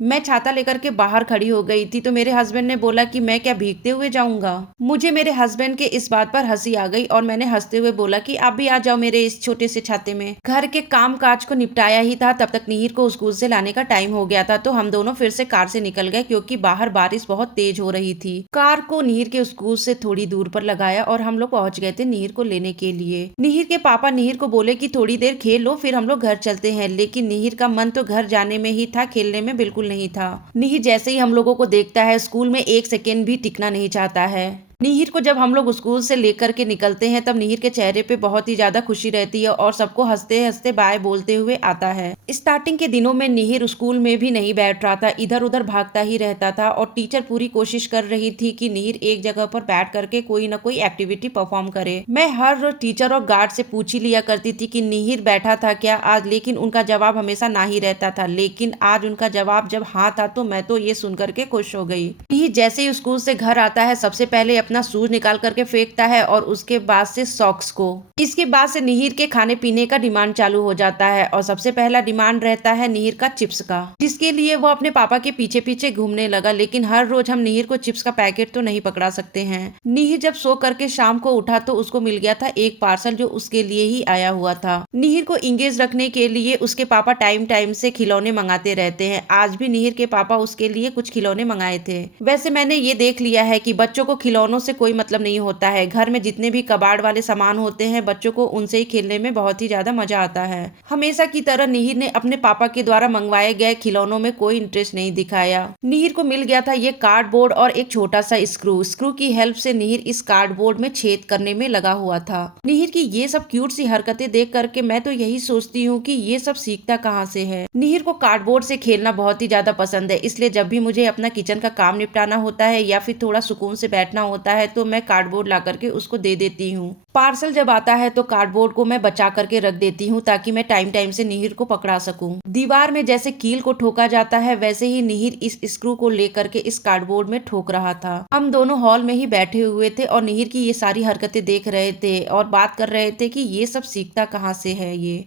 मैं छाता लेकर के बाहर खड़ी हो गई थी तो मेरे हस्बैंड ने बोला कि मैं क्या भीगते हुए जाऊंगा। मुझे मेरे हस्बैंड के इस बात पर हंसी आ गई और मैंने हंसते हुए बोला कि आप भी आ जाओ मेरे इस छोटे से छाते में। घर के काम काज को निपटाया ही था, तब तक निहिर को स्कूल से लाने का टाइम हो गया था। तो हम दोनों फिर से कार से निकल गए क्योंकि बाहर बारिश बहुत तेज हो रही थी। कार को निहिर के स्कूल से थोड़ी दूर पर लगाया और हम लोग पहुंच गए थे निहिर को लेने के लिए। निहिर के पापा निहिर को बोले कि थोड़ी देर खेल लो फिर हम लोग घर चलते हैं, लेकिन निहिर का मन तो घर जाने में ही था, खेलने में बिल्कुल नहीं था। निहिर जैसे ही हम लोगों को देखता है स्कूल में एक सेकेंड भी टिकना नहीं चाहता है। निहिर को जब हम लोग स्कूल से लेकर के निकलते हैं तब निहिर के चेहरे पे बहुत ही ज्यादा खुशी रहती है और सबको हंसते हंसते बाय बोलते हुए आता है। स्टार्टिंग के दिनों में निहिर स्कूल में भी नहीं बैठ रहा था, इधर उधर भागता ही रहता था और टीचर पूरी कोशिश कर रही थी कि निहिर एक जगह पर बैठ करके कोई ना कोई एक्टिविटी परफॉर्म करे। मैं हर रोज टीचर और गार्ड से पूछ ही लिया करती थी कि निहिर बैठा था क्या आज, लेकिन उनका जवाब हमेशा ना ही रहता था। लेकिन आज उनका जवाब जब हाँ था तो मैं तो ये सुन करके खुश हो गई। निहिर जैसे ही स्कूल से घर आता है सबसे पहले अपना शूज निकाल करके फेंकता है और उसके बाद से सॉक्स को। इसके बाद से निहिर के खाने पीने का डिमांड चालू हो जाता है और सबसे पहला डिमांड रहता है निहिर का चिप्स का, जिसके लिए वो अपने पापा के पीछे पीछे घूमने लगा। लेकिन हर रोज हम निहिर को चिप्स का पैकेट तो नहीं पकड़ा सकते हैं। निहिर जब सो करके शाम को उठा तो उसको मिल गया था एक पार्सल जो उसके लिए ही आया हुआ था। निहिर को इंगेज रखने के लिए उसके पापा टाइम टाइम से खिलौने मंगाते रहते हैं। आज भी निहिर के पापा उसके लिए कुछ खिलौने मंगाए थे। वैसे मैंने ये देख लिया है कि बच्चों को खिलौनों से कोई मतलब नहीं होता है। घर में जितने भी कबाड़ वाले सामान होते हैं बच्चों को उनसे ही खेलने में बहुत ही ज्यादा मजा आता है। हमेशा की तरह निहिर ने अपने पापा के द्वारा मंगवाए गए खिलौनों में कोई इंटरेस्ट नहीं दिखाया। निहिर को मिल गया था ये कार्डबोर्ड और एक छोटा सा स्क्रू। स्क्रू की हेल्प से निहिर इस कार्डबोर्ड में छेद करने में लगा हुआ था। निहिर की ये सब क्यूट सी हरकतें देख करके मैं तो यही सोचती हूँ कि ये सब सीखता कहाँ से है। निहिर को कार्डबोर्ड से खेलना बहुत ही ज्यादा पसंद है, इसलिए जब भी मुझे अपना किचन का काम निपटाना होता है या फिर थोड़ा सुकून से बैठना होता है तो मैं कार्डबोर्ड ला करके उसको दे देती हूँ। पार्सल जब आता है तो कार्डबोर्ड को मैं बचा करके रख देती हूँ ताकि मैं टाइम टाइम से निहिर को पकड़ा सकूं। दीवार में जैसे कील को ठोका जाता है वैसे ही निहिर इस स्क्रू को लेकर के इस कार्डबोर्ड में ठोक रहा था। हम दोनों हॉल में ही बैठे हुए थे और निहिर की ये सारी हरकतें देख रहे थे और बात कर रहे थे कि ये सब सीखता कहाँ से है ये।